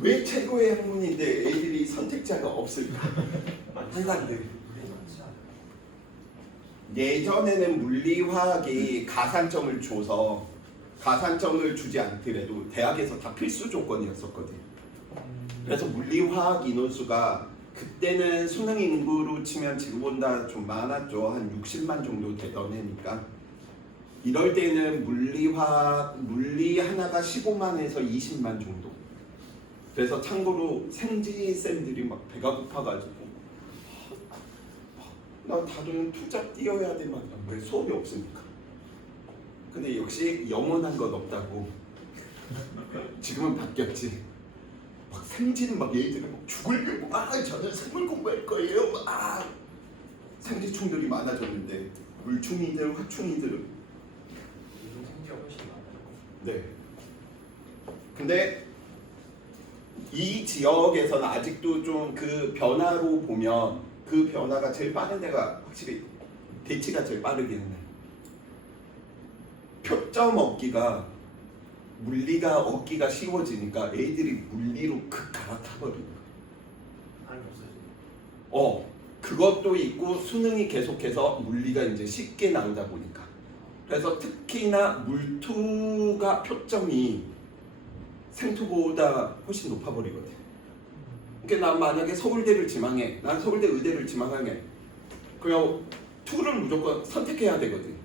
왜 최고의 학문인데 애들이 선택자가 없을까? 한산들. 예전에는 물리화학이 가산점을 줘서 가산점을 주지 않더라도 대학에서 다 필수 조건이었었거든. 그래서 물리화학 인원수가 그때는 수능 인구로 치면 지금보다 좀 많았죠. 한 60만 정도 되던 해니까. 이럴 때는 물리 하나가 15만에서 20만 정도. 그래서 참고로 생지쌤들이 막 배가 고파가지고 나 다른 투자 뛰어야 되만 왜 수업이 없으니까. 근데 역시 영원한 건 없다고. 지금은 바뀌었지. 막 생지는 막 얘들이 막 죽으려고 저는 생물 공부할 거예요. 생지충들이 많아졌는데 물충이들, 화충이들은 생지가 훨씬 많아요. 네. 근데 이 지역에서는 아직도 좀 그 변화로 보면 그 변화가 제일 빠른 데가 확실히 대치가 제일 빠르긴 해. 표점 얻기가 물리가 얻기가 쉬워지니까 애들이 물리로 갈아타버리는 거야. 한이 없어지네. 그것도 있고 수능이 계속해서 물리가 이제 쉽게 나오다 보니까. 그래서 특히나 물투가 표점이 생투보다 훨씬 높아버리거든. 그러니까 난 만약에 서울대를 지망해, 난 서울대 의대를 지망하게, 그냥 투를 무조건 선택해야 되거든.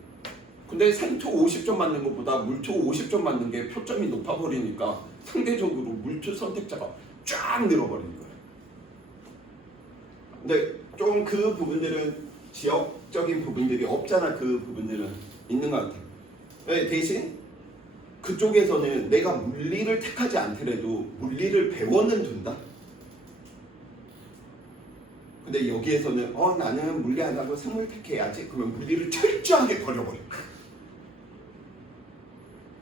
근데 생투 50점 맞는 것보다 물투 50점 맞는 게 표점이 높아버리니까 상대적으로 물투 선택자가 쫙 늘어버리는 거예요. 근데 좀 그 부분들은 지역적인 부분들이 없잖아. 그 부분들은 있는 것 같아. 대신 그쪽에서는 내가 물리를 택하지 않더라도 물리를 배워는 둔다. 근데 여기에서는 나는 물리 안 하고 생물 택해야지. 그러면 물리를 철저하게 버려버려.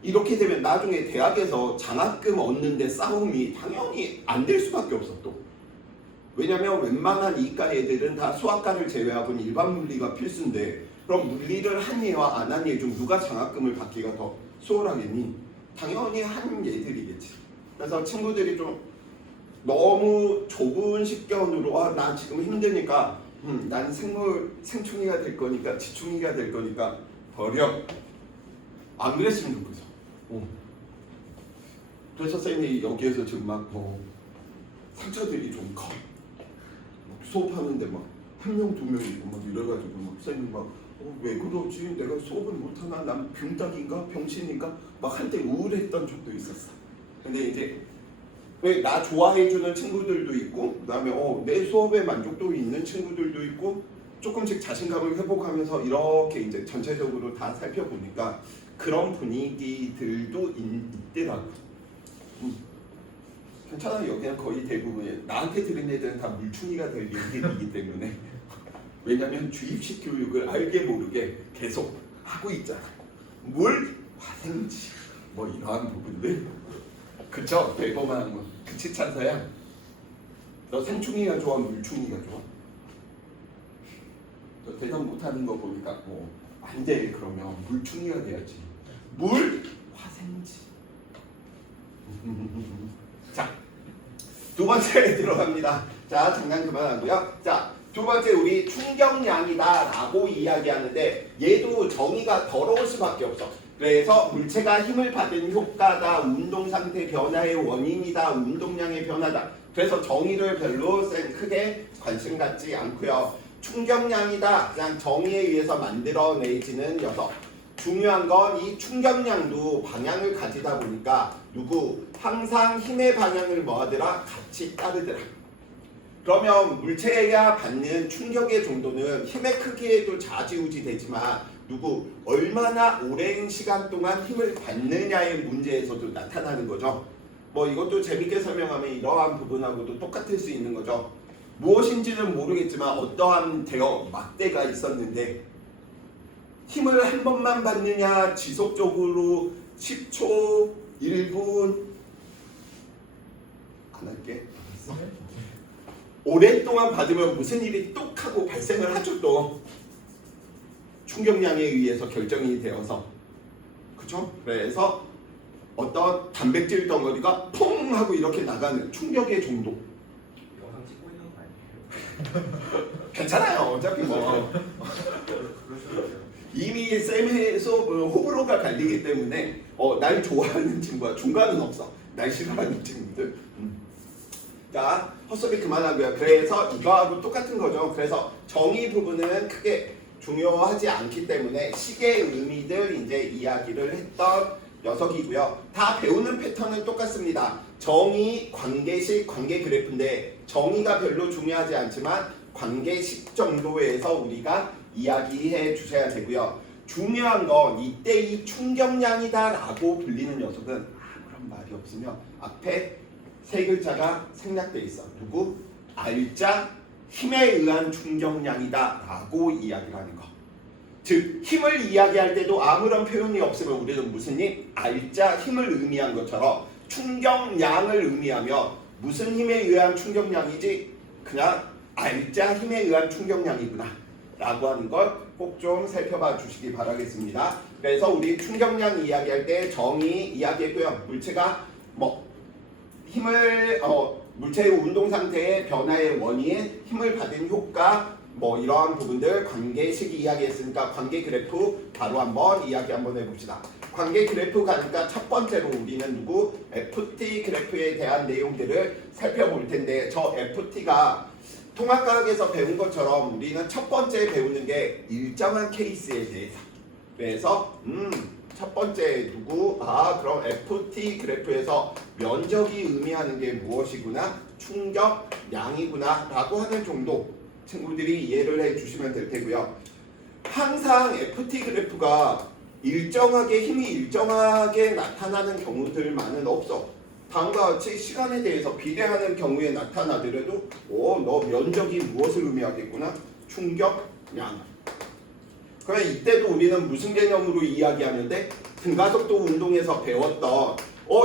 이렇게 되면 나중에 대학에서 장학금 얻는데 싸움이 당연히 안 될 수밖에 없어 또. 왜냐면 웬만한 이과 애들은 다 수학과를 제외하고는 일반 물리가 필수인데 그럼 물리를 한 얘와 안 한 얘 중 누가 장학금을 받기가 더 수월하겠니? 당연히 한 얘들이겠지. 그래서 친구들이 좀 너무 좁은 식견으로 나 지금 힘드니까 난 생충이가 될 거니까 지충이가 될 거니까 버려. 안 그랬으면 좋겠어. 그래서 쌤이 여기에서 지금 막 상처들이 좀 커. 수업하는데 막 한 명 두 명이고 막 이래가지고 막 쌤이 막 왜 그러지? 내가 수업을 못하나? 난 균닭인가? 병신인가? 막 한때 우울했던 적도 있었어. 근데 이제 왜 나 좋아해주는 친구들도 있고 그다음에 내 수업에 만족도 있는 친구들도 있고 조금씩 자신감을 회복하면서 이렇게 이제 전체적으로 다 살펴보니까 그런 분위기들도 있더라고. 괜찮아. 여기는 거의 대부분 나한테 들은 애들은 다 물충이가 될 얘기이기 때문에 왜냐면 주입식 교육을 알게 모르게 계속 하고 있잖아. 물, 화생지 뭐 이러한 부분들. 그쵸? 대범한 거. 그치 찬서야? 너 생충이가 좋아? 물충이가 좋아? 너 대답 못하는 거 보니까 안 돼. 그러면 물충이가 돼야지. 물, 화생지. 자, 두 번째 들어갑니다. 자, 장난 그만하고요. 자, 두 번째 우리 충격량이다 라고 이야기하는데 얘도 정의가 더러울 수밖에 없어. 그래서 물체가 힘을 받은 효과다, 운동상태 변화의 원인이다, 운동량의 변화다. 그래서 정의를 별로 크게 관심 갖지 않고요. 충격량이다. 그냥 정의에 의해서 만들어내지는 녀석. 중요한 건 이 충격량도 방향을 가지다 보니까 항상 힘의 방향을 뭐하더라? 같이 따르더라. 그러면 물체가 받는 충격의 정도는 힘의 크기에도 좌지우지 되지만 얼마나 오랜 시간 동안 힘을 받느냐의 문제에서도 나타나는 거죠. 이것도 재밌게 설명하면 이러한 부분하고도 똑같을 수 있는 거죠. 무엇인지는 모르겠지만 어떠한 막대가 있었는데 힘을 한 번만 받느냐, 지속적으로 10초, 1분 안 할게. 오랫동안 받으면 무슨 일이 똑 하고 발생을 하죠. 또 충격량에 의해서 결정이 되어서. 그쵸? 그래서 어떤 단백질 덩어리가 퐁 띵 하고 이렇게 나가는 충격의 정도. 영상 찍고 있는 거 아니에요? 괜찮아요. 어차피 뭐 그러시죠. 이미 쌤에서 호불호가 갈리기 때문에 날 좋아하는 친구와 중간은 없어. 날 싫어하는 친구들. 자, 헛소리 그만하고요. 그래서 이거하고 똑같은 거죠. 그래서 정의 부분은 크게 중요하지 않기 때문에 식의 의미들 이제 이야기를 했던 녀석이고요. 다 배우는 패턴은 똑같습니다. 정의, 관계식, 관계 그래프인데 정의가 별로 중요하지 않지만 관계식 정도에서 우리가 이야기해 주셔야 되고요. 중요한 건 이때 이 충격량이다라고 불리는 녀석은 아무런 말이 없으면 앞에 세 글자가 생략돼 있어. 누구? 알자 힘에 의한 충격량이다라고 이야기를 하는 거. 즉 힘을 이야기할 때도 아무런 표현이 없으면 우리는 무슨 힘? 알자 힘을 의미한 것처럼 충격량을 의미하면 무슨 힘에 의한 충격량이지? 그냥 알자 힘에 의한 충격량이구나 라고 하는 걸 꼭 좀 살펴봐 주시기 바라겠습니다. 그래서 우리 충격량 이야기할 때 정의 이야기했고요. 물체가 뭐 힘을 물체의 운동 상태의 변화의 원인, 힘을 받은 효과, 뭐 이러한 부분들 관계식 이야기했으니까 관계 그래프 바로 한번 이야기 한번 해봅시다. 관계 그래프 가니까 첫 번째로 우리는 누구? FT 그래프에 대한 내용들을 살펴볼 텐데 저 FT가 통합과학에서 배운 것처럼 우리는 첫 번째 배우는 게 일정한 케이스에 대해서. 그래서 첫 번째 누구? 그럼 FT 그래프에서 면적이 의미하는 게 무엇이구나? 충격량이구나 라고 하는 정도 친구들이 이해를 해주시면 될 테고요. 항상 FT 그래프가 일정하게 힘이 일정하게 나타나는 경우들만은 없어. 다음과 같이 시간에 대해서 비례하는 경우에 나타나더라도 너 면적이 무엇을 의미하겠구나? 충격량. 그럼 이때도 우리는 무슨 개념으로 이야기하는데 등가속도 운동에서 배웠던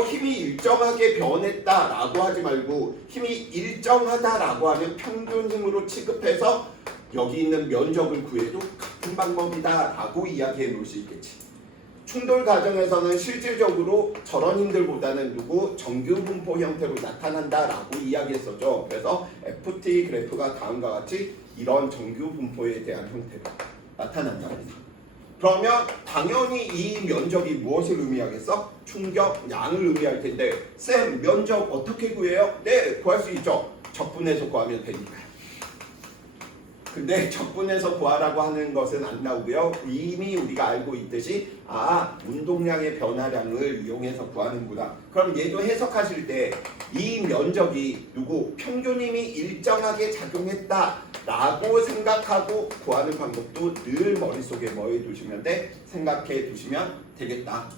힘이 일정하게 변했다라고 하지 말고 힘이 일정하다라고 하면 평균 힘으로 취급해서 여기 있는 면적을 구해도 같은 방법이다라고 이야기해 놓을 수 있겠지. 충돌 과정에서는 실질적으로 저런 힘들보다는 누구 정규 분포 형태로 나타난다라고 이야기했었죠. 그래서 FT 그래프가 다음과 같이 이런 정규 분포에 대한 형태로 나타난답니다. 그러면 당연히 이 면적이 무엇을 의미하겠어? 충격량을 의미할 텐데 쌤 면적 어떻게 구해요? 네, 구할 수 있죠. 적분해서 구하면 되니까요. 근데 적분해서 구하라고 하는 것은 안 나오고요. 이미 우리가 알고 있듯이 운동량의 변화량을 이용해서 구하는구나. 그럼 얘도 해석하실 때 이 면적이 누구 평균 힘이 일정하게 작용했다라고 생각하고 구하는 방법도 늘 머릿속에 뭐 해두시면 돼? 생각해 두시면 되겠다.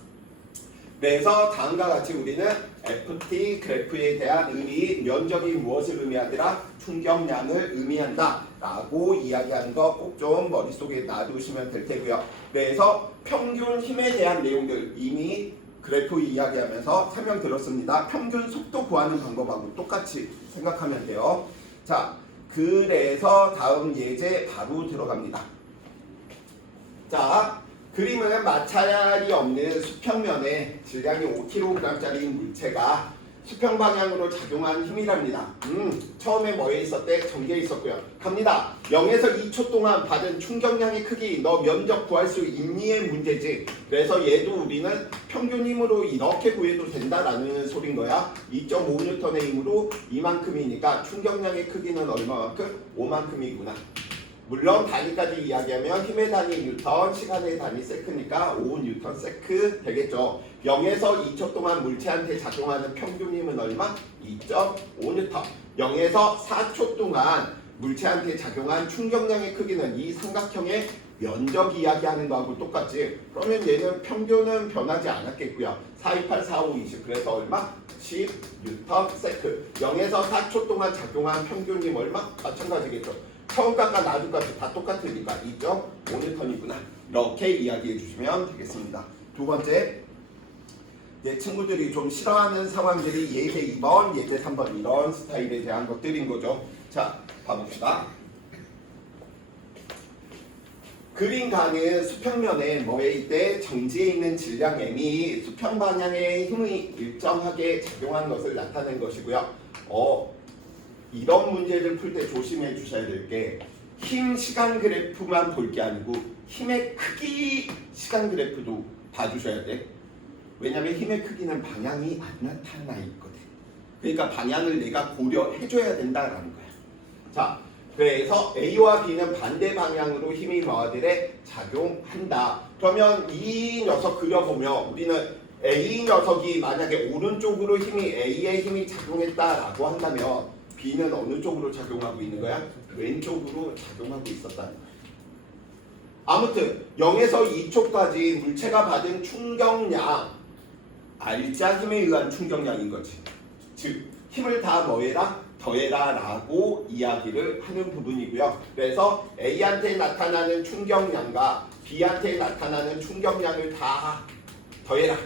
그래서 다음과 같이 우리는 FT 그래프에 대한 의미, 면적이 무엇을 의미하더라? 충격량을 의미한다 라고 이야기하는 거 꼭 좀 머릿속에 놔두시면 될 테고요. 그래서 평균 힘에 대한 내용들 이미 그래프 이야기하면서 설명 들었습니다. 평균 속도 구하는 방법하고 똑같이 생각하면 돼요. 자, 그래서 다음 예제 바로 들어갑니다. 자, 그림은 마찰이 없는 수평면에 질량이 5kg짜리 물체가 수평 방향으로 작용한 힘이랍니다. 처음에 뭐에 있었대? 전기에 있었고요. 갑니다. 0에서 2초 동안 받은 충격량의 크기 너 면적 구할 수 있니의 문제지. 그래서 얘도 우리는 평균 힘으로 이렇게 구해도 된다라는 소린 거야. 2.5N의 힘으로 이만큼이니까 충격량의 크기는 얼마만큼? 5만큼이구나. 물론 단위까지 이야기하면 힘의 단위 뉴턴, 시간의 단위 세크니까 5뉴턴 세크 되겠죠. 0에서 2초 동안 물체한테 작용하는 평균 힘은 얼마? 2.5뉴턴. 0에서 4초 동안 물체한테 작용한 충격량의 크기는 이 삼각형의 면적 이야기하는 거하고 똑같지. 그러면 얘는 평균은 변하지 않았겠고요. 4, 2, 8, 4, 5, 20. 그래서 얼마? 10뉴턴 세크. 0에서 4초 동안 작용한 평균 힘 얼마? 마찬가지겠죠. 처음 값과 나중 값이 다 똑같으니까 2.5N이구나. 이렇게 이야기해 주시면 되겠습니다. 두 번째, 친구들이 좀 싫어하는 상황들이 예제 2번, 예제 3번 이런 스타일에 대한 것들인 거죠. 자, 봐봅시다. 그림가는 수평면에 뭐에 있대? 정지에 있는 질량 m이 수평 방향의 힘이 일정하게 작용한 것을 나타낸 것이고요. 이런 문제를 풀 때 조심해 주셔야 될 게 힘 시간 그래프만 볼 게 아니고 힘의 크기 시간 그래프도 봐주셔야 돼. 왜냐면 힘의 크기는 방향이 안 나타나 있거든. 그러니까 방향을 내가 고려해줘야 된다라는 거야. 자, 그래서 A와 B는 반대 방향으로 힘이 뭐하들에 작용한다. 그러면 이 녀석 그려보면 우리는 A 녀석이 만약에 오른쪽으로 A의 힘이 작용했다라고 한다면 B는 어느 쪽으로 작용하고 있는 거야? 왼쪽으로 작용하고 있었다는 거야. 아무튼 0에서 2초까지 물체가 받은 충격량 알자 힘에 의한 충격량인 거지. 즉 힘을 다 뭐해라? 더해라 라고 이야기를 하는 부분이고요. 그래서 A한테 나타나는 충격량과 B한테 나타나는 충격량을 다 더해라.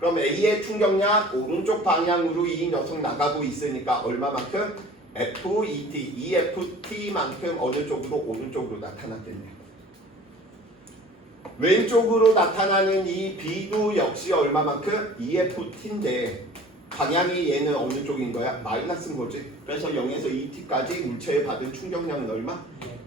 그럼 A의 충격량 오른쪽 방향으로 이 녀석 나가고 있으니까 얼마만큼? FET, EFT만큼 어느 쪽으로? 오른쪽으로 나타났겠네. 왼쪽으로 나타나는 이 B도 역시 얼마만큼? EFT인데 방향이 얘는 어느 쪽인 거야? 마이너스인 거지. 그래서 0에서 2t까지 물체에 받은 충격량은 얼마?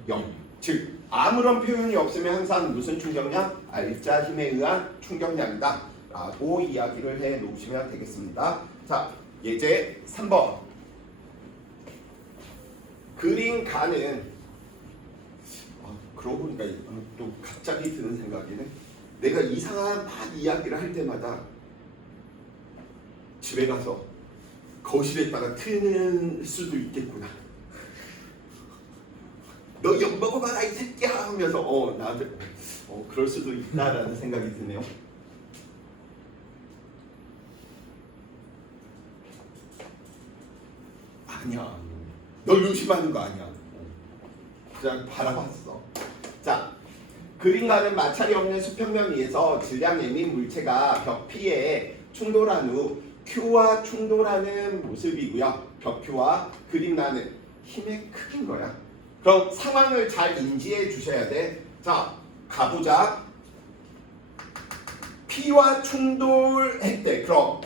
0. 즉 아무런 표현이 없으면 항상 무슨 충격량? 알자 힘에 의한 충격량이다 라고 이야기를 해 놓으시면 되겠습니다. 자, 예제 3번. 그림가는 그러고 보니까 또 갑자기 드는 생각이네. 내가 이상한 막 이야기를 할 때마다 집에 가서 거실에다가 트는 수도 있겠구나. 너 엿 먹어봐라 이 새끼야 하면서 나한테 그럴 수도 있다라는 생각이 드네요. 아니야. 널 의심하는 거 아니야. 그냥 바라봤어. 자, 그림과는 마찰이 없는 수평면 위에서 질량 m인 물체가 벽 P에 충돌한 후 Q와 충돌하는 모습이고요. 벽 Q와 그림나는 힘의 크기인 거야. 그럼 상황을 잘 인지해 주셔야 돼. 자, 가보자. P와 충돌했대. 그럼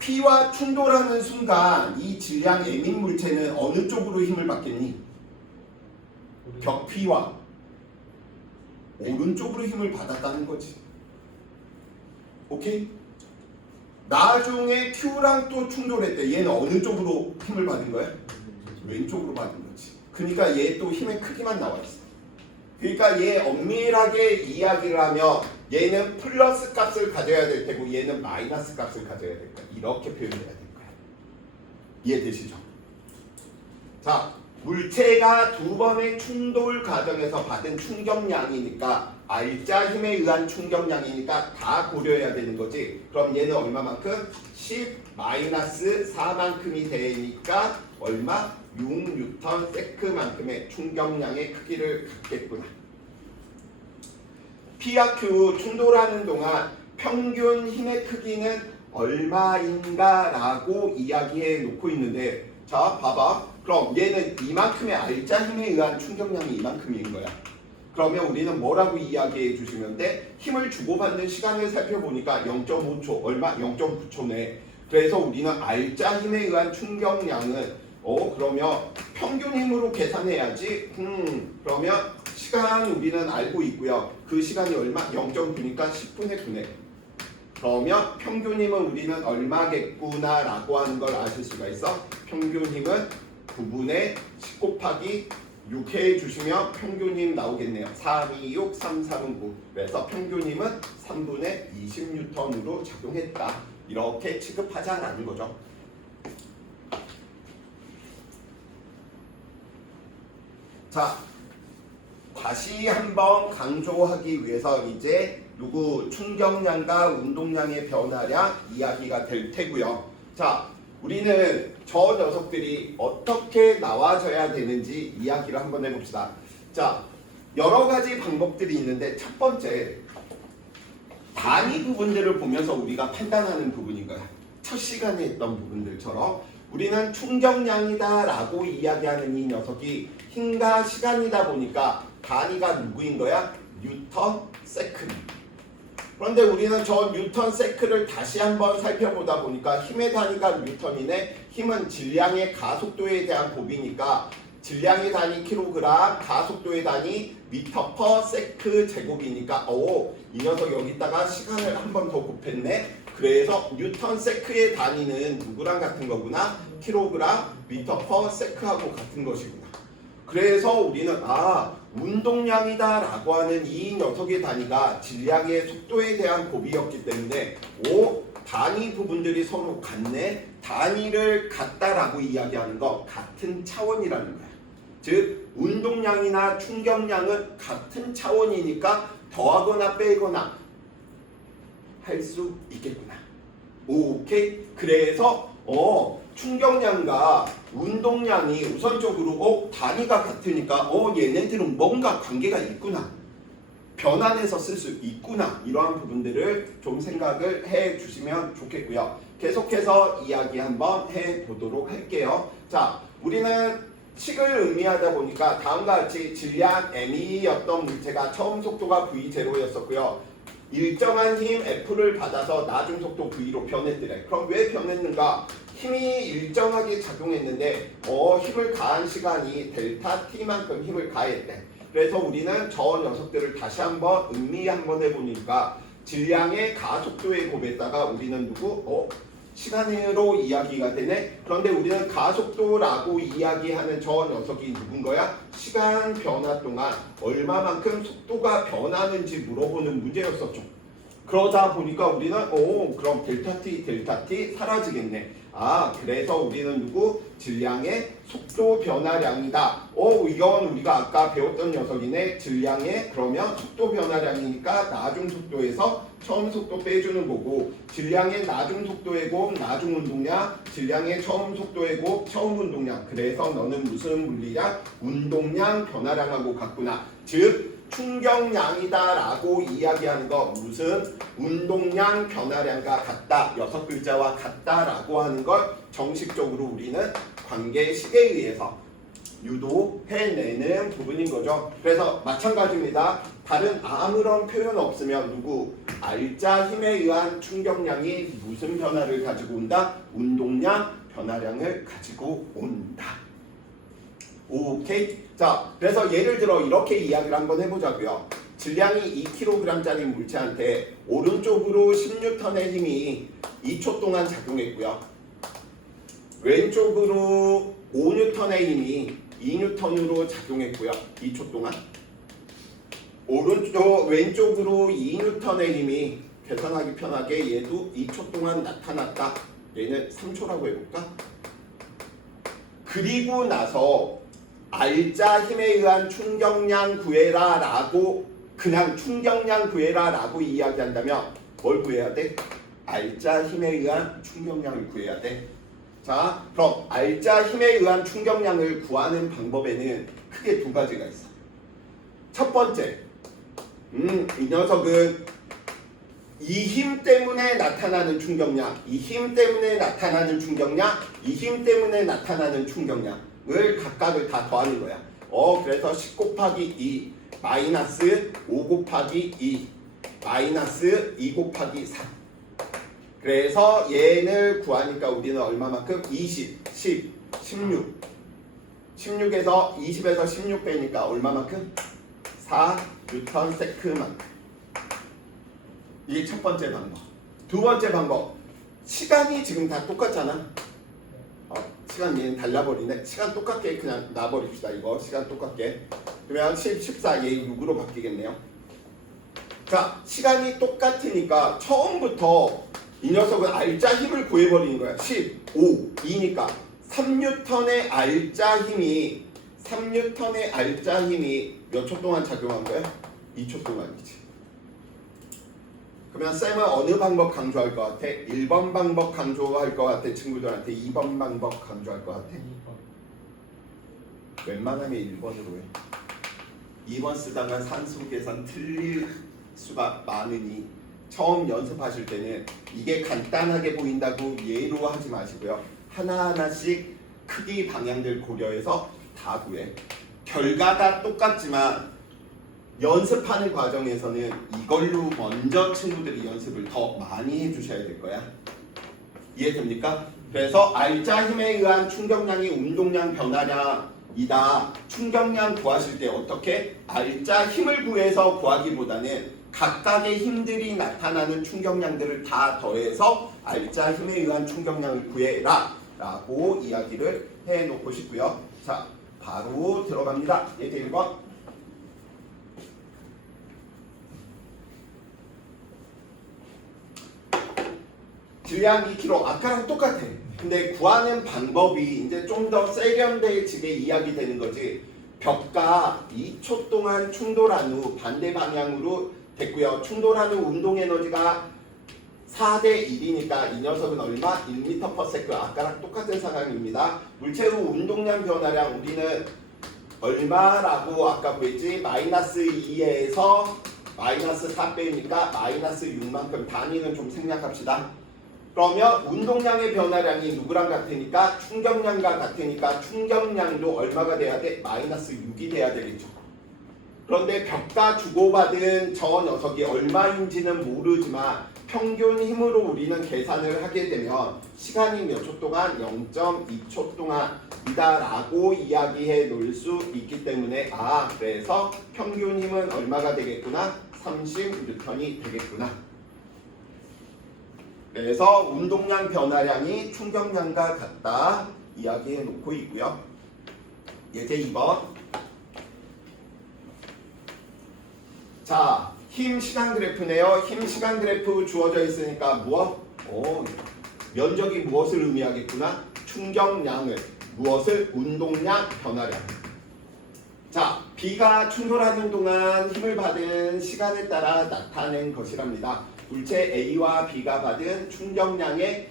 P와 충돌하는 순간 이 질량 m인 물체는 어느 쪽으로 힘을 받겠니? 벽 P와 오른쪽으로 힘을 받았다는 거지. 오케이? 나중에 Q랑 또 충돌했대. 얘는 어느 쪽으로 힘을 받은 거야? 왼쪽으로 받은 거지. 그러니까 얘 또 힘의 크기만 나와 있어. 그러니까 얘 엄밀하게 이야기를 하면 얘는 플러스 값을 가져야 될 테고 얘는 마이너스 값을 가져야 될 거야. 이렇게 표현해야 될 거야. 이해되시죠? 자, 물체가 두 번의 충돌 과정에서 받은 충격량이니까 알자 힘에 의한 충격량이니까 다 고려해야 되는 거지. 그럼 얘는 얼마만큼? 10-4만큼이 되니까 얼마? 6뉴턴 세크만큼의 충격량의 크기를 갖겠구나. P와 Q 충돌하는 동안 평균 힘의 크기는 얼마인가 라고 이야기해 놓고 있는데, 자 봐봐. 그럼 얘는 이만큼의 알자 힘에 의한 충격량이 이만큼인 거야. 그러면 우리는 뭐라고 이야기해 주시면 돼? 힘을 주고받는 시간을 살펴보니까 0.5초, 얼마? 0.9초네. 그래서 우리는 알자 힘에 의한 충격량은 그러면 평균 힘으로 계산해야지. 그러면 시간 우리는 알고 있고요. 그 시간이 얼마? 0.9니까 10분의 9네. 그러면 평균 힘은 우리는 얼마겠구나 라고 하는 걸 아실 수가 있어. 평균 힘은 9분의 10 곱하기 6 해주시면 평균 힘 나오겠네요. 3, 2, 6, 3, 4분 9. 그래서 평균 힘은 3분의 20뉴턴으로 작용했다. 이렇게 취급하자라는 거죠. 자, 다시 한번 강조하기 위해서 이제 누구 충격량과 운동량의 변화량 이야기가 될 테고요. 자, 우리는 저 녀석들이 어떻게 나와져야 되는지 이야기를 한번 해봅시다. 자, 여러 가지 방법들이 있는데 첫 번째, 단위 부분들을 보면서 우리가 판단하는 부분인 거야. 첫 시간에 했던 부분들처럼 우리는 충격량이다 라고 이야기하는 이 녀석이 힘과 시간이다 보니까 단위가 누구인 거야? 뉴턴 세크. 그런데 우리는 저 뉴턴 세크를 다시 한번 살펴보다 보니까 힘의 단위가 뉴턴이네. 힘은 질량의 가속도에 대한 곱이니까 질량의 단위 킬로그램, 가속도의 단위 미터 퍼 세크 제곱이니까 이 녀석 여기다가 시간을 한 번 더 곱했네. 그래서 뉴턴 세크의 단위는 누구랑 같은 거구나? 킬로그램, 미터 퍼 세크하고 같은 것이구나. 그래서 우리는 운동량이다 라고 하는 이 녀석의 단위가 질량의 속도에 대한 곱이었기 때문에 단위 부분들이 서로 같네. 단위를 같다라고 이야기하는 거 같은 차원이라는 거야. 즉 운동량이나 충격량은 같은 차원이니까 더하거나 빼거나 할 수 있겠구나. 오케이? 그래서 충격량과 운동량이 우선적으로 단위가 같으니까 얘네들은 뭔가 관계가 있구나. 변환해서 쓸 수 있구나. 이러한 부분들을 좀 생각을 해 주시면 좋겠고요. 계속해서 이야기 한번 해 보도록 할게요. 자, 우리는 식을 의미하다 보니까 다음과 같이 질량 m이었던 물체가 처음 속도가 v0였었고요. 일정한 힘 F를 받아서 나중 속도 V로 변했더래. 그럼 왜 변했는가? 힘이 일정하게 작용했는데 힘을 가한 시간이 델타 T만큼 힘을 가했대. 그래서 우리는 저 녀석들을 다시 한번 음미 한번 해보니까 질량의 가속도에 곱했다가 우리는 시간으로 이야기가 되네. 그런데 우리는 가속도라고 이야기하는 저 녀석이 누군 거야? 시간 변화 동안 얼마만큼 속도가 변하는지 물어보는 문제였었죠. 그러다 보니까 우리는 그럼 델타 T 사라지겠네. 그래서 우리는 질량의 속도 변화량이다. 이건 우리가 아까 배웠던 녀석이네. 질량의 그러면 속도 변화량이니까 나중 속도에서 처음 속도 빼주는 거고, 질량의 나중 속도의 곱 나중 운동량, 질량의 처음 속도의 곱 처음 운동량. 그래서 너는 무슨 물리량? 운동량 변화량하고 같구나. 즉 충격량이다라고 이야기하는 거 무슨 운동량 변화량과 같다. 6글자와 같다라고 하는 걸 정식적으로 우리는 관계식에 의해서 유도해내는 부분인 거죠. 그래서 마찬가지입니다. 다른 아무런 표현 없으면 알자 힘에 의한 충격량이 무슨 변화를 가지고 온다? 운동량 변화량을 가지고 온다. 오케이? 자, 그래서 예를 들어 이렇게 이야기를 한번 해보자고요. 질량이 2kg짜리 물체한테 오른쪽으로 10N의 힘이 2초 동안 작용했고요. 왼쪽으로 5N의 힘이 2N으로 작용했고요. 2초 동안. 왼쪽으로 2N의 힘이 계산하기 편하게 얘도 2초 동안 나타났다. 얘는 3초라고 해볼까? 그리고 나서 알자 힘에 의한 충격량 구해라 라고 그냥 충격량 구해라 라고 이야기한다면 뭘 구해야 돼? 알자 힘에 의한 충격량을 구해야 돼. 자, 그럼 알자 힘에 의한 충격량을 구하는 방법에는 크게 두 가지가 있어. 첫 번째, 이 녀석은 이 힘 때문에 나타나는 충격량, 이 힘 때문에 나타나는 충격량, 이 힘 때문에 나타나는 충격량을 각각을 다 더하는 거야. 그래서 10 곱하기 2 마이너스 5 곱하기 2 마이너스 2 곱하기 3. 그래서 얘를 구하니까 우리는 얼마만큼? 20, 10, 16. 16에서 20에서 16 빼니까 얼마만큼? 4 뉴턴 세크만큼. 이게 첫 번째 방법. 두 번째 방법. 시간이 지금 다 똑같잖아. 시간 얘는 달라버리네. 시간 똑같게 그냥 놔버립시다. 이거 시간 똑같게. 그러면 10, 14 얘 6으로 바뀌겠네요. 자, 시간이 똑같으니까 처음부터 이 녀석은 알자 힘을 구해버리는 거야. 15, 2니까 3N의 알자 힘이 몇 초 동안 작용한 거야? 2초 동안이지. 그러면 쌤은 어느 방법 강조할 것 같아? 1번 방법 강조할 것 같아? 친구들한테 2번 방법 강조할 것 같아? 2번. 웬만하면 1번으로 해. 2번 쓰다가 산수 계산 틀릴 수가 많으니 처음 연습하실 때는 이게 간단하게 보인다고 예로 하지 마시고요. 하나하나씩 크기 방향들 고려해서 다 구해. 결과가 똑같지만 연습하는 과정에서는 이걸로 먼저 친구들이 연습을 더 많이 해주셔야 될 거야. 이해됩니까? 그래서 알짜 힘에 의한 충격량이 운동량 변화량이다. 충격량 구하실 때 어떻게? 알짜 힘을 구해서 구하기보다는 각각의 힘들이 나타나는 충격량들을 다 더해서 알짜 힘에 의한 충격량을 구해라 라고 이야기를 해놓고 싶고요. 자, 바로 들어갑니다. 예제 1번. 질량 2kg 아까랑 똑같아. 근데 구하는 방법이 이제 좀 더 세련되게 이야기되는 거지. 벽과 2초 동안 충돌한 후 반대 방향으로 됐고요. 충돌한 후 운동 에너지가 4대 1이니까 이 녀석은 얼마? 1m/s. 아까랑 똑같은 상황입니다. 물체 후 운동량 변화량 우리는 얼마라고 아까 구했지? -2에서 -4 빼니까 -6만큼. 단위는 좀 생략합시다. 그러면 운동량의 변화량이 누구랑 같으니까 충격량과 같으니까 충격량도 얼마가 돼야 돼? -6이 돼야 되겠죠. 그런데 벽과 주고받은 저 녀석이 얼마인지는 모르지만 평균 힘으로 우리는 계산을 하게 되면 시간이 몇 초 동안? 0.2초 동안이다 라고 이야기해 놓을 수 있기 때문에 그래서 평균 힘은 얼마가 되겠구나? 30N이 되겠구나. 그래서 운동량 변화량이 충격량과 같다 이야기해 놓고 있고요. 예제 2번. 자, 힘 시간 그래프네요. 힘 시간 그래프 주어져 있으니까 무엇? 면적이 무엇을 의미하겠구나? 충격량을. 무엇을? 운동량 변화량. 자, B가 충돌하는 동안 힘을 받은 시간에 따라 나타낸 것이랍니다. 물체 A와 B가 받은 충격량의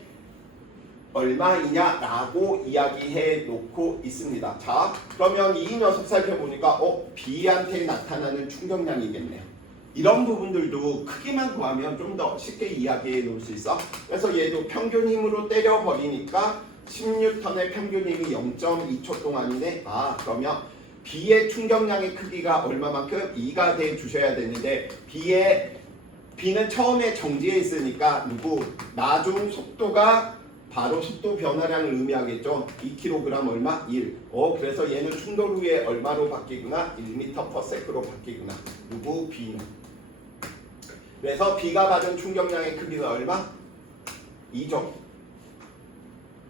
얼마이냐라고 이야기해 놓고 있습니다. 자, 그러면 이 녀석 살펴보니까 B한테 나타나는 충격량이겠네요. 이런 부분들도 크기만 구하면 좀 더 쉽게 이야기해 놓을 수 있어. 그래서 얘도 평균 힘으로 때려버리니까 10N의 평균 힘이 0.2초 동안이네. 그러면 B의 충격량의 크기가 얼마만큼? 2가 돼 주셔야 되는데 B는 처음에 정지해 있으니까 나중 속도가 바로 속도 변화량을 의미하겠죠. 2kg 얼마? 1. 그래서 얘는 충돌 후에 얼마로 바뀌구나? 1m/s로 바뀌구나. B는. 그래서 B가 받은 충격량의 크기는 얼마? 2죠.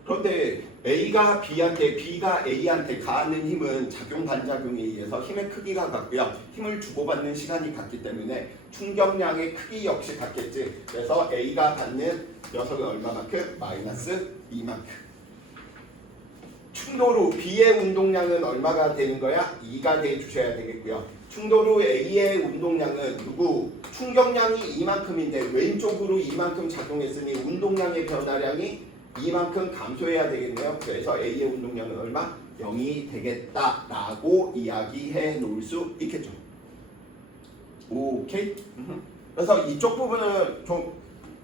그런데 B가 A한테 가하는 힘은 작용 반작용에 의해서 힘의 크기가 같고요. 힘을 주고받는 시간이 같기 때문에 충격량의 크기 역시 같겠지. 그래서 A가 받는 녀석은 얼마만큼? -2만큼. 충돌 후 B의 운동량은 얼마가 되는 거야? 2가 돼 주셔야 되겠고요. 충돌 후 A의 운동량은 충격량이 이만큼인데 왼쪽으로 이만큼 작용했으니 운동량의 변화량이 이만큼 감소해야 되겠네요. 그래서 A의 운동량은 얼마? 0이 되겠다라고 이야기해 놓을 수 있겠죠. 오케이? 그래서 이쪽 부분은 좀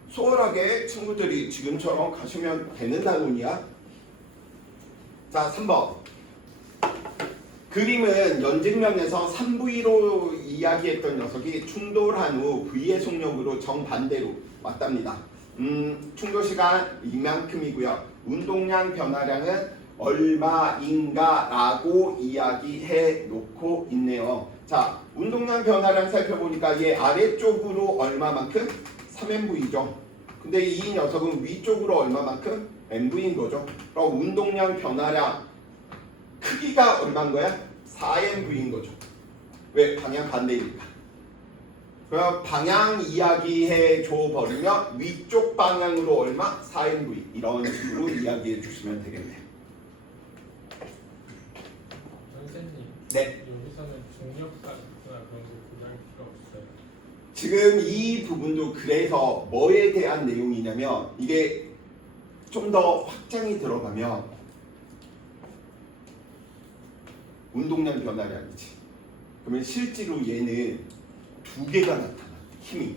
소홀하게 친구들이 지금처럼 가시면 되는 단원이야. 자, 3번. 그림은 연직면에서 3V로 이야기했던 녀석이 충돌한 후 V의 속력으로 정반대로 왔답니다. 충돌 시간 이만큼이고요. 운동량 변화량은 얼마인가 라고 이야기해 놓고 있네요. 자, 운동량 변화량 살펴보니까 얘 아래쪽으로 얼마만큼? 3MV죠. 근데 이 녀석은 위쪽으로 얼마만큼? MV인 거죠. 그럼 운동량 변화량 크기가 얼마인 거야? 4MV인 거죠. 왜? 방향 반대니까. 그럼 방향 이야기해 줘 버리면 위쪽 방향으로 얼마? 4MV. 이런 식으로 이야기해 주시면 되겠네요. 선생님. 네. 여기서는 중력사나 그런 거 구할 필요 없어요. 지금 이 부분도 그래서 뭐에 대한 내용이냐면 이게 좀 더 확장이 들어가면 운동량 변화량이지. 그러면 실제로 얘는 두 개가 나타나. 힘이.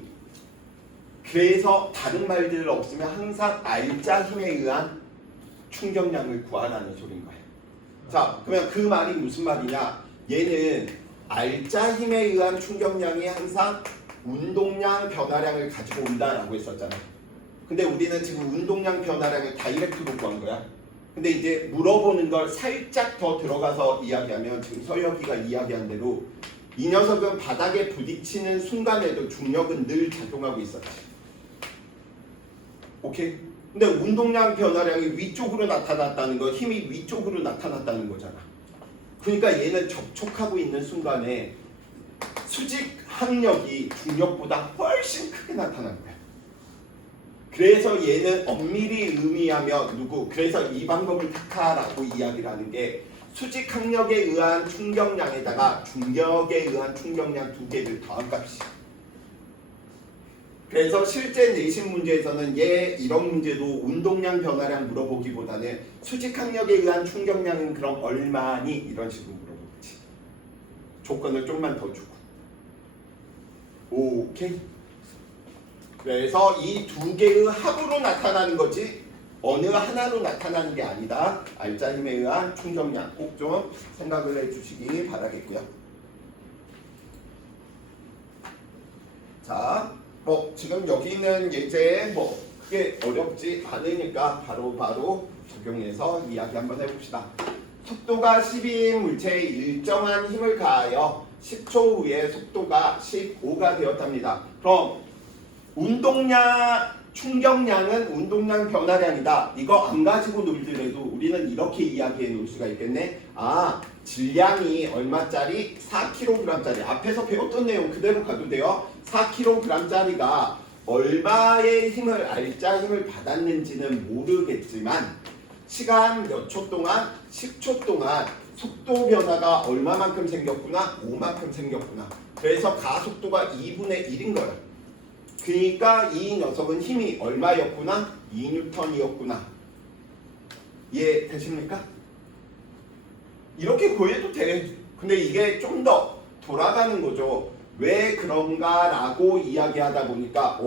그래서 다른 말들 없으면 항상 알짜 힘에 의한 충격량을 구하라는 소린 거예요. 자, 그러면 그 말이 무슨 말이냐? 얘는 알짜 힘에 의한 충격량이 항상 운동량 변화량을 가지고 온다라고 했었잖아. 근데 우리는 지금 운동량 변화량을 다이렉트로 구한 거야. 근데 이제 물어보는 걸 살짝 더 들어가서 이야기하면 지금 서혁이가 이야기한 대로 이 녀석은 바닥에 부딪히는 순간에도 중력은 늘 작용하고 있었지. 오케이? 근데 운동량 변화량이 위쪽으로 나타났다는 건 힘이 위쪽으로 나타났다는 거잖아. 그러니까 얘는 접촉하고 있는 순간에 수직 항력이 중력보다 훨씬 크게 나타난 거야. 그래서 얘는 엄밀히 의미하며 누구? 그래서 이 방법을 택하라고 이야기를 하는 게 수직 항력에 의한 충격량에다가 중력에 의한 충격량 두 개를 더한 값이야. 그래서 실제 내신 문제에서는 얘 이런 문제도 운동량 변화량 물어보기보다는 수직 항력에 의한 충격량은 그럼 얼마니? 이런 식으로 물어보겠지. 조건을 좀만 더 주고. 오케이. 그래서 이 두 개의 합으로 나타나는 거지 어느 하나로 나타나는 게 아니다. 알짜 힘에 의한 충격량 꼭 좀 생각을 해주시기 바라겠고요. 자, 지금 여기는 예제 크게 어렵지 않으니까 바로 적용해서 이야기 한번 해봅시다. 속도가 12인 물체에 일정한 힘을 가하여 10초 후에 속도가 15가 되었답니다. 그럼 운동량, 충격량은 운동량 변화량이다. 이거 안 가지고 놀더라도 우리는 이렇게 이야기해 놓을 수가 있겠네. 질량이 얼마짜리? 4kg짜리. 앞에서 배웠던 내용 그대로 가도 돼요. 4kg짜리가 얼마의 힘을, 알짜 힘을 받았는지는 모르겠지만 시간 몇 초 동안? 10초 동안 속도 변화가 얼마만큼 생겼구나? 5만큼 생겼구나. 그래서 가속도가 2분의 1인 거야. 그러니까 이 녀석은 힘이 얼마였구나? 2N이었구나. 이해되십니까? 이렇게 구해도 돼. 근데 이게 좀 더 돌아가는 거죠. 왜 그런가 라고 이야기하다 보니까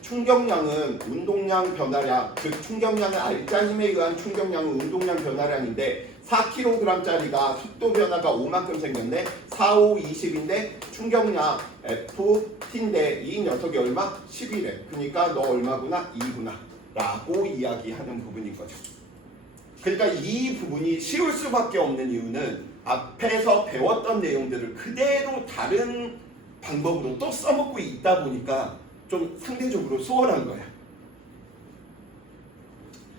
충격량은 운동량 변화량, 즉 충격량은 알짜 힘에 의한 충격량은 운동량 변화량인데 4kg짜리가 속도 변화가 5만큼 생겼네. 4, 5, 20인데 충격량 FT인데 이 녀석이 얼마? 10이래. 그러니까 너 얼마구나? 2구나 라고 이야기하는 부분인 거죠. 그러니까 이 부분이 쉬울 수밖에 없는 이유는 앞에서 배웠던 내용들을 그대로 다른 방법으로 또 써먹고 있다 보니까 좀 상대적으로 수월한 거야.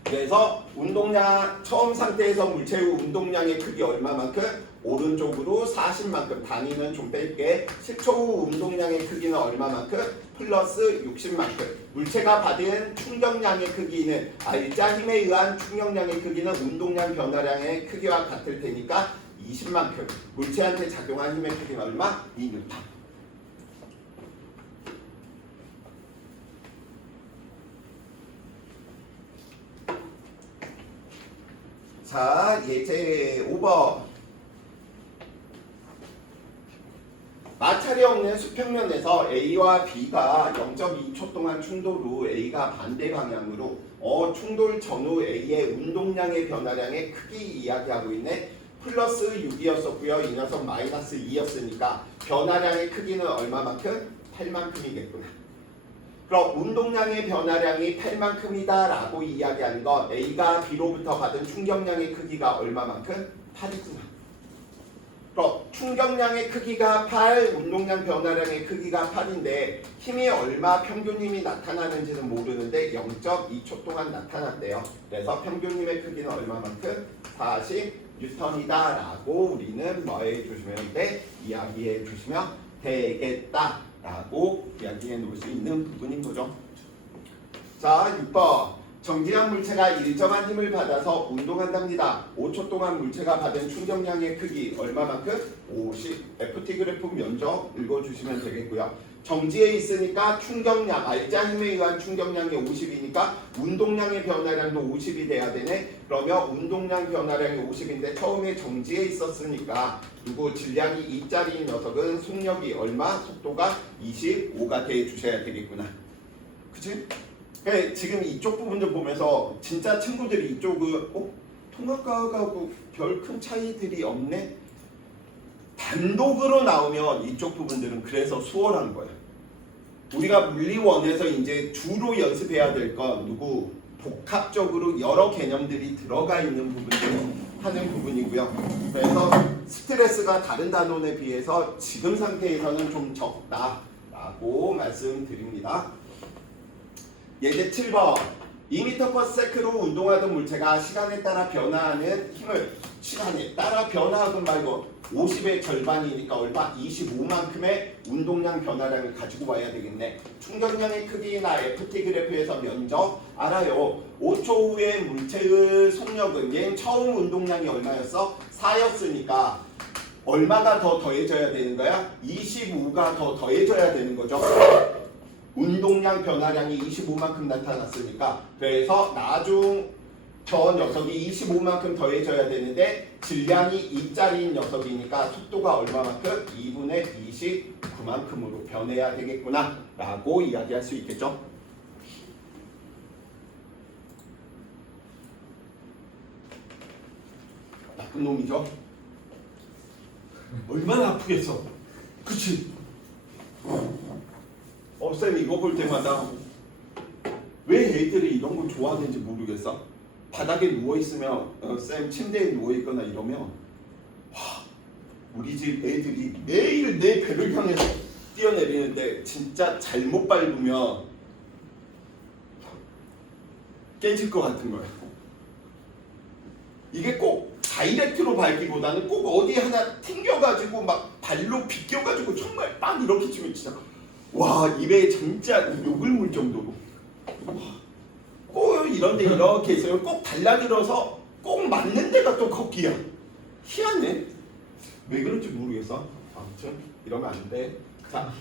그래서 운동량 처음 상태에서 물체의 운동량의 크기 얼마만큼? 오른쪽으로 40만큼. 단위는 좀 뺄게. 10초 후 운동량의 크기는 얼마만큼? 플러스 60만큼. 물체가 받은 충격량의 크기는 알짜 힘에 의한 충격량의 크기는 운동량 변화량의 크기와 같을 테니까 20만큼. 물체한테 작용한 힘의 크기는 얼마? 2N. 자, 예제 5번. 마찰이 없는 수평면에서 A와 B가 0.2초 동안 충돌 후 A가 반대 방향으로 충돌 전후 A의 운동량의 변화량의 크기 이야기하고 있네. 플러스 6이었었고요. 이 녀석 마이너스 2였으니까 변화량의 크기는 얼마만큼? 8만큼이겠구나. 그럼 운동량의 변화량이 8만큼이다 라고 이야기하는 건 A가 B로부터 받은 충격량의 크기가 얼마만큼? 8이구나. 그럼 충격량의 크기가 8, 운동량 변화량의 크기가 8인데 힘이 얼마 평균 힘이 나타나는지는 모르는데 0.2초 동안 나타났대요. 그래서 평균 힘의 크기는 얼마만큼? 40N이다 라고 우리는 뭐 해주시면 돼? 이야기해 주시면 되겠다 라고 이야기해 놓을 수 있는 부분인 거죠. 자, 6번. 정지한 물체가 일정한 힘을 받아서 운동한답니다. 5초 동안 물체가 받은 충격량의 크기 얼마만큼? 50. FT 그래프 면적 읽어주시면 되겠고요. 정지에 있으니까 충격량, 알짜 힘에 의한 충격량이 50이니까 운동량의 변화량도 50이 돼야 되네. 그러면 운동량 변화량이 50인데 처음에 정지에 있었으니까 누구 질량이 2짜리인 녀석은 속력이 얼마? 속도가 25가 돼 주셔야 되겠구나. 그치? 지금 이쪽 부분 좀 보면서 진짜 친구들이 이쪽은 통합과학하고 별 큰 차이들이 없네? 단독으로 나오면 이쪽 부분들은 그래서 수월한 거야. 우리가 물리원에서 이제 주로 연습해야 될 건 누구? 복합적으로 여러 개념들이 들어가 있는 부분들을 하는 부분이고요. 그래서 스트레스가 다른 단원에 비해서 지금 상태에서는 좀 적다라고 말씀드립니다. 예제 7번 2m/s로 운동하던 물체가 시간에 따라 변화하는 힘을 시간에 따라 변화하건 말고 50의 절반이니까 얼마? 25만큼의 운동량 변화량을 가지고 와야 되겠네. 충격량의 크기나 FT 그래프에서 면적 알아요. 5초 후에 물체의 속력은 얘는 처음 운동량이 얼마였어? 4였으니까 얼마가 더 더해져야 되는 거야? 25가 더 더해져야 되는 거죠. 운동량 변화량이 25만큼 나타났으니까 그래서 나중 저 녀석이 25만큼 더해져야 되는데 질량이 2짜리인 녀석이니까 속도가 얼마만큼? 2분의 29만큼으로 변해야 되겠구나 라고 이야기할 수 있겠죠. 나쁜 놈이죠. 얼마나 아프겠어. 그치? 쌤 이거 볼 때마다 왜 애들이 이런 걸 좋아하는지 모르겠어. 바닥에 누워있으면 쌤 침대에 누워있거나 이러면 와, 우리 집 애들이 매일 내 배를 향해서 뛰어내리는데 진짜 잘못 밟으면 깨질 것 같은 거야. 이게 꼭 다이렉트로 밟기보다는 꼭 어디 하나 튕겨가지고 막 발로 비껴가지고 정말 빡 이렇게 치면 진짜 와 입에 진짜 욕을 물 정도로 꼭 이런데 이렇게 있어요. 꼭 달라들어서 꼭 맞는 데가 또 거기야. 희한해. 왜 그런지 모르겠어. 아무튼 이러면 안 돼. 자,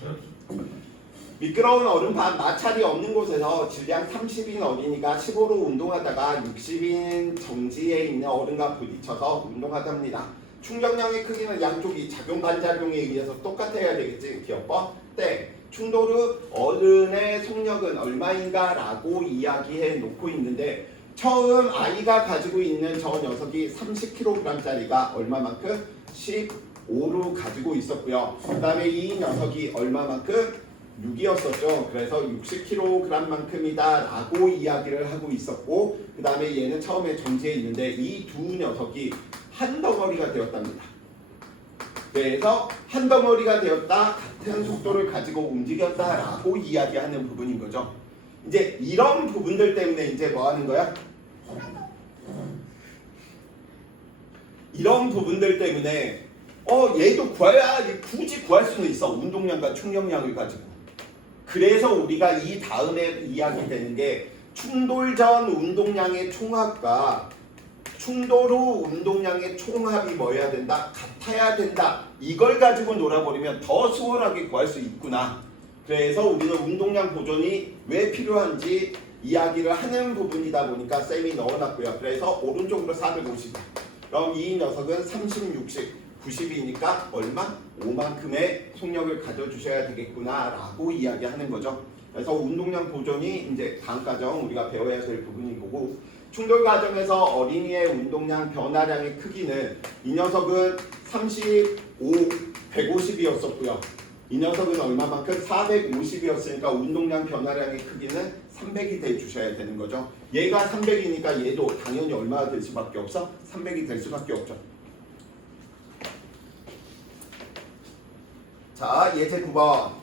미끄러운 얼음판 마찰이 없는 곳에서 질량 30인 어린이가 15로 운동하다가 60인 정지에 있는 어른과 부딪혀서 운동하답니다. 충격량의 크기는 양쪽이 작용 반작용에 의해서 똑같아야 되겠지. 기억법 땡. 충돌 어른의 속력은 얼마인가 라고 이야기해 놓고 있는데 처음 아이가 가지고 있는 저 녀석이 30kg짜리가 얼마만큼? 15로 가지고 있었고요. 그 다음에 이 녀석이 얼마만큼? 6이었었죠. 그래서 60kg만큼이다 라고 이야기를 하고 있었고 그 다음에 얘는 처음에 정지해 있는데 이 두 녀석이 한 덩어리가 되었답니다. 그래서 한 덩어리가 되었다, 같은 속도를 가지고 움직였다 라고 이야기하는 부분인 거죠. 이제 이런 부분들 때문에 이제 뭐 하는 거야? 이런 부분들 때문에 얘도 굳이 구할 수는 있어. 운동량과 충격량을 가지고. 그래서 우리가 이 다음에 이야기되는 게 충돌 전 운동량의 총합과 충돌 후 운동량의 총합이 뭐여야 된다? 같아야 된다. 이걸 가지고 놀아버리면 더 수월하게 구할 수 있구나. 그래서 우리는 운동량 보존이 왜 필요한지 이야기를 하는 부분이다 보니까 쌤이 넣어놨고요. 그래서 오른쪽으로 450. 그럼 이 녀석은 30, 60, 90이니까 얼마? 5만큼의 속력을 가져주셔야 되겠구나 라고 이야기하는 거죠. 그래서 운동량 보존이 이제 다음 과정 우리가 배워야 될 부분인 거고 충돌 과정에서 어린이의 운동량 변화량의 크기는 이 녀석은 35, 150이었었고요. 이 녀석은 얼마만큼? 450이었으니까 운동량 변화량의 크기는 300이 돼 주셔야 되는 거죠. 얘가 300이니까 얘도 당연히 얼마가 될 수밖에 없어? 300이 될 수밖에 없죠. 자, 예제 9번.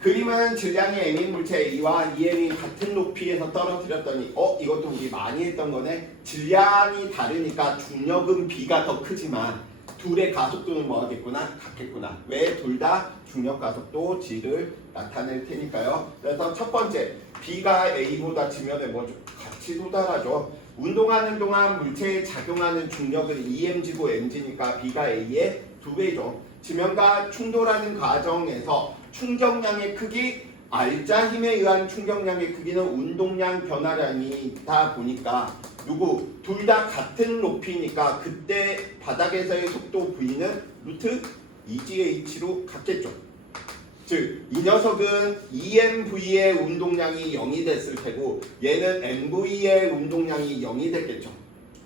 그림은 질량이 m인 물체 A와 EM이 같은 높이에서 떨어뜨렸더니 이것도 우리 많이 했던 거네. 질량이 다르니까 중력은 B가 더 크지만 둘의 가속도는 뭐 하겠구나? 같겠구나. 왜? 둘 다 중력 가속도 G를 나타낼 테니까요. 그래서 첫 번째 B가 A보다 지면에 뭐 같이 도달하죠. 운동하는 동안 물체에 작용하는 중력은 EMG고 MG니까 B가 A의 2배죠. 지면과 충돌하는 과정에서 충격량의 크기, 알자 힘에 의한 충격량의 크기는 운동량 변화량이다 보니까 누구? 둘 다 같은 높이니까 그때 바닥에서의 속도 V는 루트 2GH로 같겠죠. 즉, 이 녀석은 EMV의 운동량이 0이 됐을 테고 얘는 MV의 운동량이 0이 됐겠죠.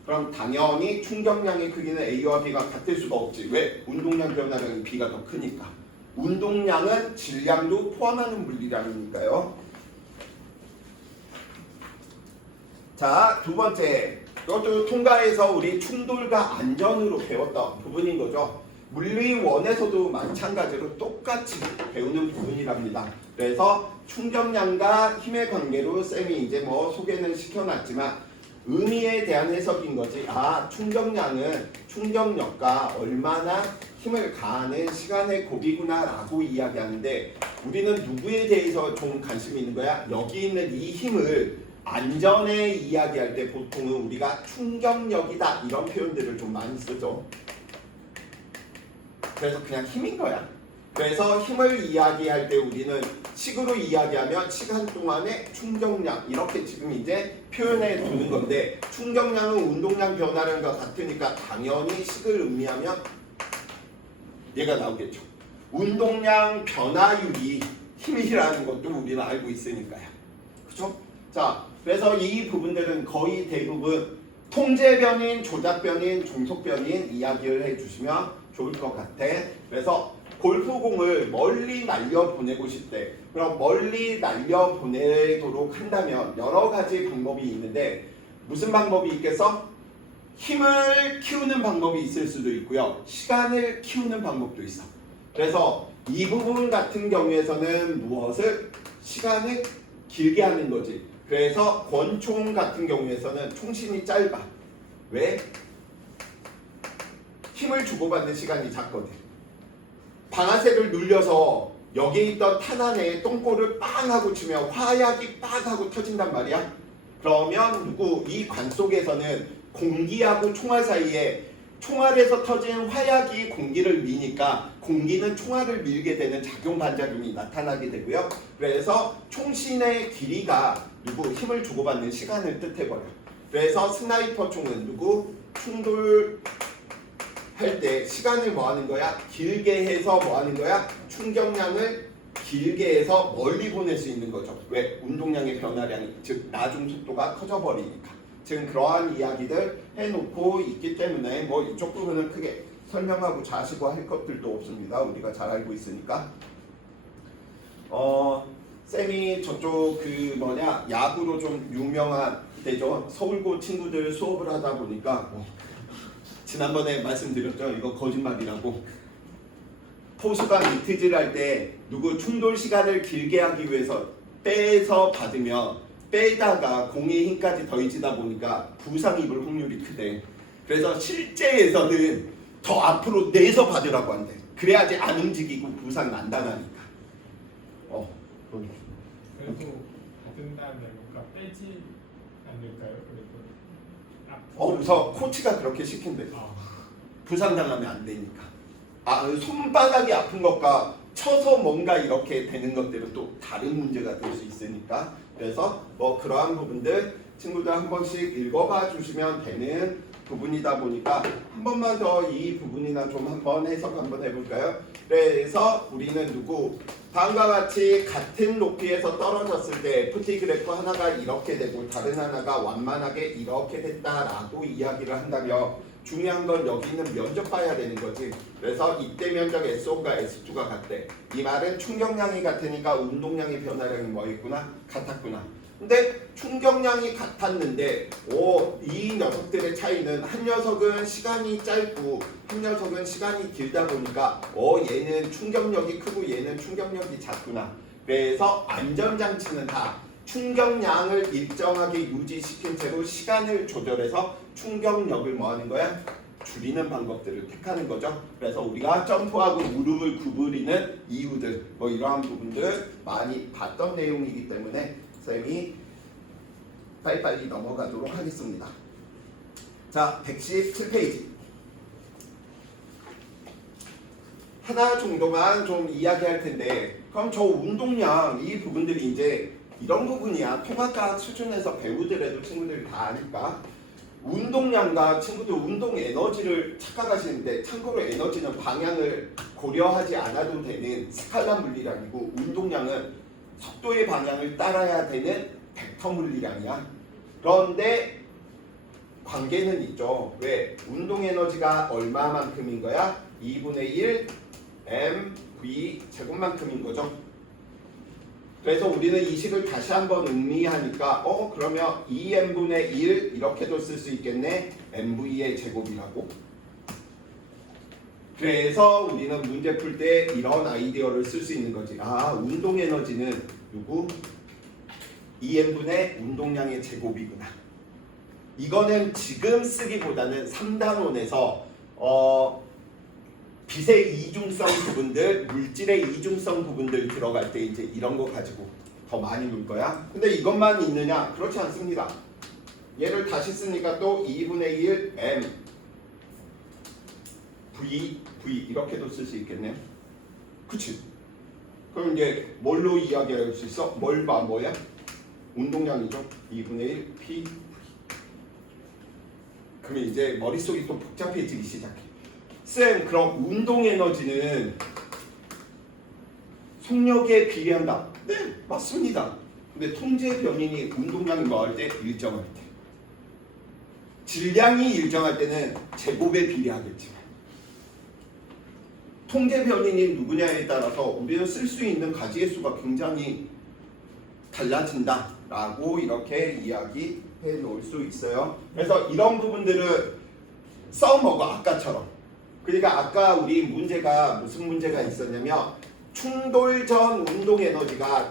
그럼 당연히 충격량의 크기는 A와 B가 같을 수가 없지. 왜? 운동량 변화량이 B가 더 크니까. 운동량은 질량도 포함하는 물리량이니까요. 자, 두 번째. 이것도 통과해서 우리 충돌과 안전으로 배웠던 부분인 거죠. 물리원에서도 마찬가지로 똑같이 배우는 부분이랍니다. 그래서 충격량과 힘의 관계로 쌤이 이제 뭐 소개는 시켜놨지만 의미에 대한 해석인 거지. 아, 충격량은 충격력과 얼마나 힘을 가하는 시간의 곱이구나 라고 이야기하는데 우리는 누구에 대해서 좀 관심이 있는 거야? 여기 있는 이 힘을 안전에 이야기할 때 보통은 우리가 충격력이다 이런 표현들을 좀 많이 쓰죠. 그래서 그냥 힘인 거야. 그래서 힘을 이야기할 때 우리는 식으로 이야기하면 시간 동안의 충격량 이렇게 지금 이제 표현해 두는 건데 충격량은 운동량 변화량과 같으니까 당연히 식을 의미하면 얘가 나오겠죠. 운동량 변화율이 힘이라는 것도 우리는 알고 있으니까요. 그렇죠? 자, 그래서 이 부분들은 거의 대부분 통제변인, 조작변인, 종속변인 이야기를 해주시면 좋을 것 같아. 그래서 골프공을 멀리 날려보내고 싶대. 그럼 멀리 날려보내도록 한다면 여러 가지 방법이 있는데 무슨 방법이 있겠어? 힘을 키우는 방법이 있을 수도 있고요. 시간을 키우는 방법도 있어. 그래서 이 부분 같은 경우에서는 무엇을? 시간을 길게 하는 거지. 그래서 권총 같은 경우에서는 총신이 짧아. 왜? 힘을 주고받는 시간이 작거든. 방아쇠를 눌려서 여기에 있던 탄 안에 똥꼬를 빵 하고 치면 화약이 빵 하고 터진단 말이야. 그러면 이 관 속에서는 공기하고 총알 사이에 총알에서 터진 화약이 공기를 미니까 공기는 총알을 밀게 되는 작용 반작용이 나타나게 되고요. 그래서 총신의 길이가 힘을 주고받는 시간을 뜻해버려. 그래서 스나이퍼 총은 충돌 할 때 시간을 뭐 하는 거야? 길게 해서 뭐 하는 거야? 충격량을 길게 해서 멀리 보낼 수 있는 거죠. 왜? 운동량의 변화량이 즉 나중 속도가 커져버리니까. 지금 그러한 이야기들 해놓고 있기 때문에 뭐 이쪽 부분은 크게 설명하고 자시고 할 것들도 없습니다. 우리가 잘 알고 있으니까. 쌤이 저쪽 야구로 좀 유명한 데죠. 서울고 친구들 수업을 하다 보니까 지난번에 말씀드렸죠. 이거 거짓말이라고. 포수가 미트질 할 때 충돌 시간을 길게 하기 위해서 빼서 받으면 빼다가 공의 힘까지 더해지다 보니까 부상 입을 확률이 크대. 그래서 실제에서는 더 앞으로 내서 받으라고 한대. 그래야지 안 움직이고 부상 안 당하니까. 그래도 받은 다음에 뭔가 빼지 않을까요? 그래도 그래서 코치가 그렇게 시킨대. 부상당하면 안 되니까. 손바닥이 아픈 것과 쳐서 뭔가 이렇게 되는 것들은 또 다른 문제가 될 수 있으니까. 그래서 그러한 부분들 친구들 한 번씩 읽어봐 주시면 되는 부분이다 보니까 한 번만 더 이 부분이나 좀 한번 해석 한번 해볼까요? 그래서 우리는 다음과 같이 같은 높이에서 떨어졌을 때 FT 그래프 하나가 이렇게 되고 다른 하나가 완만하게 이렇게 됐다라고 이야기를 한다면 중요한 건 여기 있는 면적 봐야 되는 거지. 그래서 이때 면적 S1과 S2가 같대. 이 말은 충격량이 같으니까 운동량의 변화량이 뭐였구나? 같았구나. 근데 충격량이 같았는데 이 녀석들의 차이는 한 녀석은 시간이 짧고 한 녀석은 시간이 길다 보니까 얘는 충격력이 크고 얘는 충격력이 작구나. 그래서 안전장치는 다 충격량을 일정하게 유지시킨 채로 시간을 조절해서 충격력을 뭐 하는 거야? 줄이는 방법들을 택하는 거죠. 그래서 우리가 점프하고 무릎을 구부리는 이유들 이러한 부분들 많이 봤던 내용이기 때문에 쌤이 빨리빨리 넘어가도록 하겠습니다. 자, 117페이지 하나 정도만 좀 이야기할 텐데 그럼 저 운동량 이 부분들이 이제 이런 부분이야. 통합과학 수준에서 배우더라도 친구들이 다 아니까 운동량과 친구들 운동 에너지를 착각하시는데 참고로 에너지는 방향을 고려하지 않아도 되는 스칼라 물리량이고 운동량은 속도의 방향을 따라야 되는 벡터 물리량이야. 그런데 관계는 있죠. 왜? 운동 에너지가 얼마만큼인 거야? 2분의 1 mv 제곱만큼인 거죠. 그래서 우리는 이 식을 다시 한번 음미하니까 그러면 2m분의 1 이렇게도 쓸 수 있겠네. mv의 제곱이라고. 그래서 우리는 문제 풀 때 이런 아이디어를 쓸 수 있는 거지. 아, 운동 에너지는 누구? 2m분의 운동량의 제곱이구나. 이거는 지금 쓰기보다는 3단원에서 빛의 이중성 부분들, 물질의 이중성 부분들 들어갈 때 이제 이런 거 가지고 더 많이 물 거야. 근데 이것만 있느냐? 그렇지 않습니다. 얘를 다시 쓰니까 또 2분의 1 m v 이렇게도 쓸 수 있겠네요. 그치? 그럼 이제 뭘로 이야기할 수 있어? 뭘 봐? 뭐야? 운동량이죠. 2분의 1 p 그러면 이제 머릿속이 또 복잡해지기 시작해. 쌤, 그럼 운동 에너지는 속력에 비례한다. 네, 맞습니다. 근데 통제 변인이 운동량이 뭐할 때? 일정할 때. 질량이 일정할 때는 제곱에 비례하겠지만 통제 변인이 누구냐에 따라서 우리는 쓸 수 있는 가지의 수가 굉장히 달라진다 라고 이렇게 이야기해 놓을 수 있어요. 그래서 이런 부분들은 써먹어. 아까처럼. 그러니까 아까 우리 문제가 무슨 문제가 있었냐면 충돌 전 운동 에너지가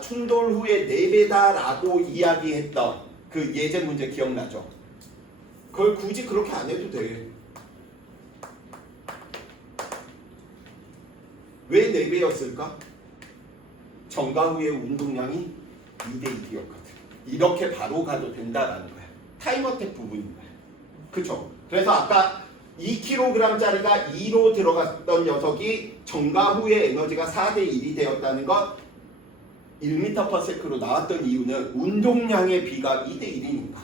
충돌 후의 4배다 라고 이야기했던 그 예제 문제 기억나죠? 그걸 굳이 그렇게 안 해도 돼. 왜 4배였을까? 정가 후의 운동량이 2대 1이었거든. 이렇게 바로 가도 된다라는 거야. 타임어택 부분인 거야. 그쵸? 그래서 아까 2kg짜리가 2로 들어갔던 녀석이 정가 후의 에너지가 4대 1이 되었다는 것 1m/s로 나왔던 이유는 운동량의 비가 2대 1이니까.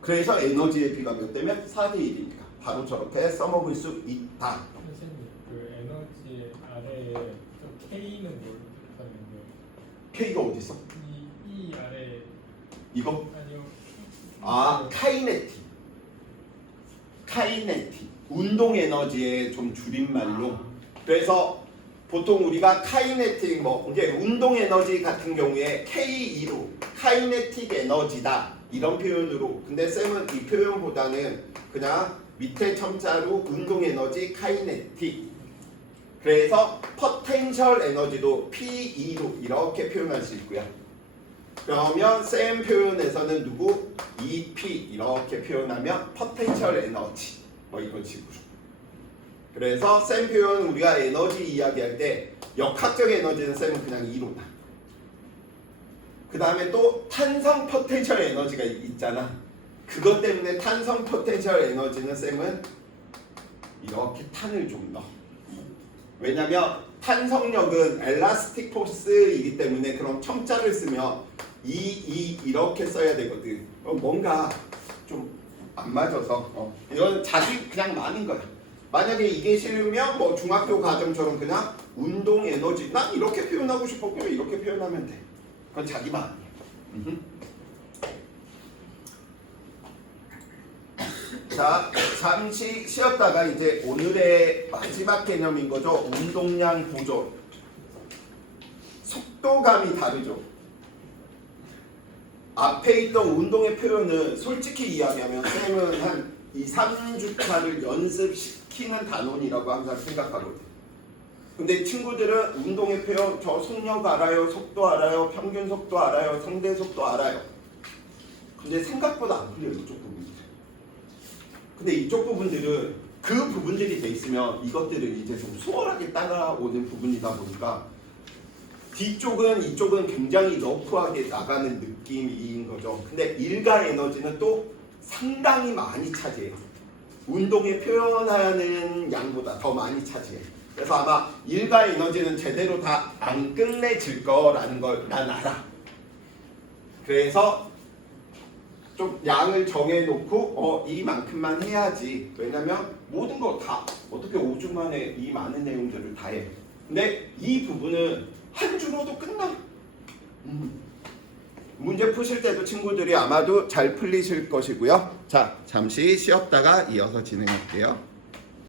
그래서 에너지의 비가 몇 대면 4대 1이니까. 바로 저렇게 써먹을 수 있다. 선생님, 그 에너지 아래에 저 K는 뭘 뜻하는데? K가 어디 있어? 이 아래 이거? 아니요. 아, 카이네틱. 운동 에너지의 좀 줄임말로. 그래서 보통 우리가 카이네틱 이게 운동 에너지 같은 경우에 K2로 카이네틱 에너지다 이런 표현으로. 근데 쌤은 이 표현보다는 그냥 밑에 첨자로 운동 에너지 카이네틱. 그래서 포텐셜 에너지도 P2로 이렇게 표현할 수 있고요. 그러면 쌤 표현에서는 누구? EP 이렇게 표현하면 포텐셜 에너지 이런 식으로. 그래서 쌤 표현 우리가 에너지 이야기할 때 역학적 에너지는 쌤은 그냥 2로다. 그 다음에 또 탄성 포텐셜 에너지가 있잖아. 그것 때문에 탄성 포텐셜 에너지는 쌤은 이렇게 탄을 좀 넣어. 왜냐면 탄성력은 엘라스틱 포스이기 때문에 그럼 첨자를 쓰면 이렇게 써야 되거든. 뭔가 좀 안 맞아서 이건 자기 그냥 많은 거야. 만약에 이게 싫으면 중학교 과정처럼 그냥 운동 에너지 난 이렇게 표현하고 싶었고 이렇게 표현하면 돼. 그건 자기 마음이야. 자, 잠시 쉬었다가 이제 오늘의 마지막 개념인 거죠. 운동량 보존. 속도감이 다르죠. 앞에 있던 운동의 표현은 솔직히 이야기하면 쌤은 한 2, 3주차를 연습시키는 단원이라고 항상 생각하거든. 근데 친구들은 운동의 표현 저 속력 알아요, 속도 알아요, 평균 속도 알아요, 상대 속도 알아요. 근데 생각보다 안 풀려요, 이쪽 부분들. 근데 이쪽 부분들은 그 부분들이 돼 있으면 이것들을 이제 좀 수월하게 따라오는 부분이다 보니까 뒤쪽은 이쪽은 굉장히 러프하게 나가는 느낌인 거죠. 근데 일가 에너지는 또 상당히 많이 차지해요. 운동에 표현하는 양보다 더 많이 차지해요. 그래서 아마 일가 에너지는 제대로 다 안 끝내질 거라는 걸 난 알아. 그래서 좀 양을 정해놓고 이만큼만 해야지. 왜냐면 모든 거 다 어떻게 5주 만에 이 많은 내용들을 다 해. 근데 이 부분은 한 주로도 끝나. 문제 푸실 때도 친구들이 아마도 잘 풀리실 것이고요. 자, 잠시 쉬었다가 이어서 진행할게요.